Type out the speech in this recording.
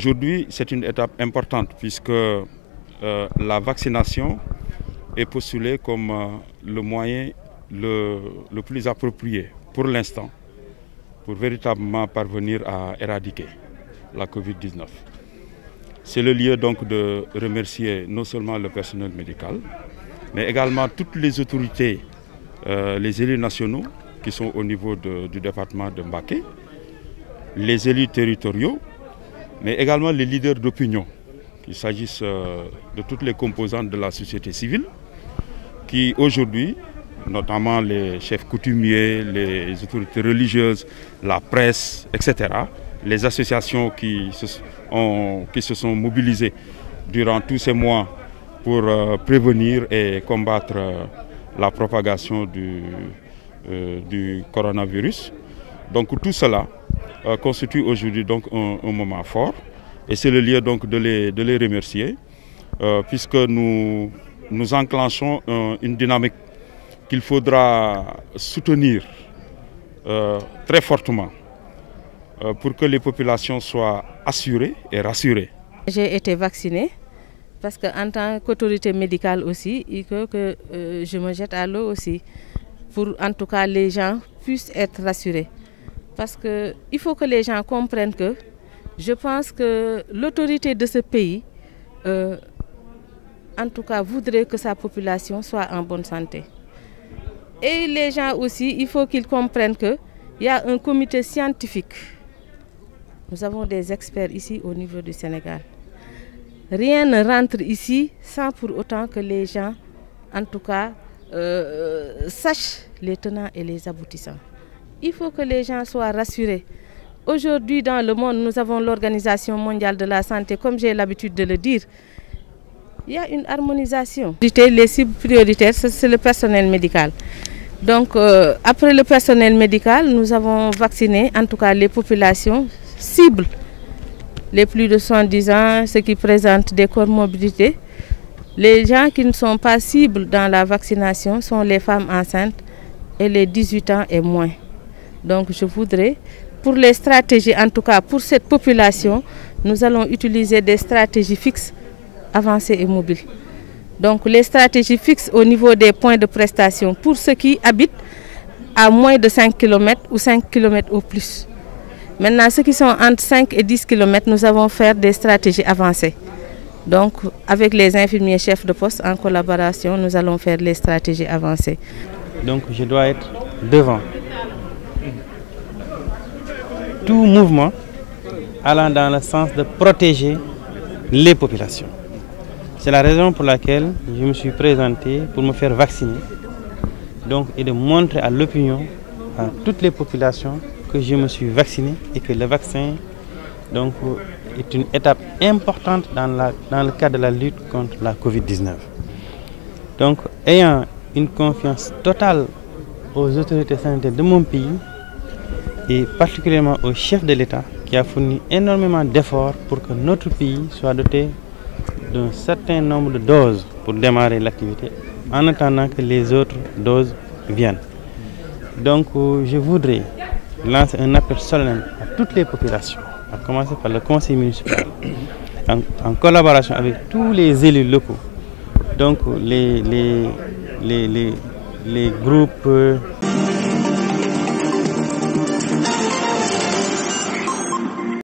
Aujourd'hui, c'est une étape importante puisque la vaccination est postulée comme le moyen le plus approprié pour l'instant pour véritablement parvenir à éradiquer la Covid-19. C'est le lieu donc de remercier non seulement le personnel médical, mais également toutes les autorités, les élus nationaux qui sont au niveau du département de Mbacké, les élus territoriaux, mais également les leaders d'opinion, qu'il s'agisse de toutes les composantes de la société civile, qui aujourd'hui, notamment les chefs coutumiers, les autorités religieuses, la presse, etc., les associations qui se sont mobilisées durant tous ces mois pour prévenir et combattre la propagation du coronavirus. Donc tout cela constitue aujourd'hui donc un moment fort et c'est le lieu donc de les remercier puisque nous enclenchons une dynamique qu'il faudra soutenir très fortement pour que les populations soient assurées et rassurées. J'ai été vaccinée parce qu'en tant qu'autorité médicale aussi, il faut que je me jette à l'eau aussi pour en tout cas les gens puissent être rassurés. Parce qu'il faut que les gens comprennent que je pense que l'autorité de ce pays, en tout cas, voudrait que sa population soit en bonne santé. Et les gens aussi, il faut qu'ils comprennent qu'il y a un comité scientifique. Nous avons des experts ici au niveau du Sénégal. Rien ne rentre ici sans pour autant que les gens, en tout cas, sachent les tenants et les aboutissants. Il faut que les gens soient rassurés. Aujourd'hui, dans le monde, nous avons l'Organisation mondiale de la santé, comme j'ai l'habitude de le dire. Il y a une harmonisation. Les cibles prioritaires, c'est le personnel médical. Donc, après le personnel médical, nous avons vacciné, en tout cas, les populations cibles. Les plus de 70 ans, ceux qui présentent des comorbidités. Les gens qui ne sont pas cibles dans la vaccination sont les femmes enceintes et les 18 ans et moins. Donc je voudrais, pour les stratégies, en tout cas pour cette population, nous allons utiliser des stratégies fixes, avancées et mobiles. Donc les stratégies fixes au niveau des points de prestation pour ceux qui habitent à moins de 5 km ou 5 km au plus. Maintenant, ceux qui sont entre 5 et 10 km, nous allons faire des stratégies avancées. Donc avec les infirmiers chefs de poste, en collaboration, nous allons faire les stratégies avancées. Donc je dois être devant tout mouvement allant dans le sens de protéger les populations. C'est la raison pour laquelle je me suis présenté pour me faire vacciner donc, et de montrer à l'opinion, à toutes les populations, que je me suis vacciné et que le vaccin donc, est une étape importante dans le cadre de la lutte contre la Covid-19. Donc, ayant une confiance totale aux autorités sanitaires de mon pays et particulièrement au chef de l'État qui a fourni énormément d'efforts pour que notre pays soit doté d'un certain nombre de doses pour démarrer l'activité en attendant que les autres doses viennent. Donc je voudrais lancer un appel solennel à toutes les populations, à commencer par le conseil municipal, en collaboration avec tous les élus locaux, donc les groupes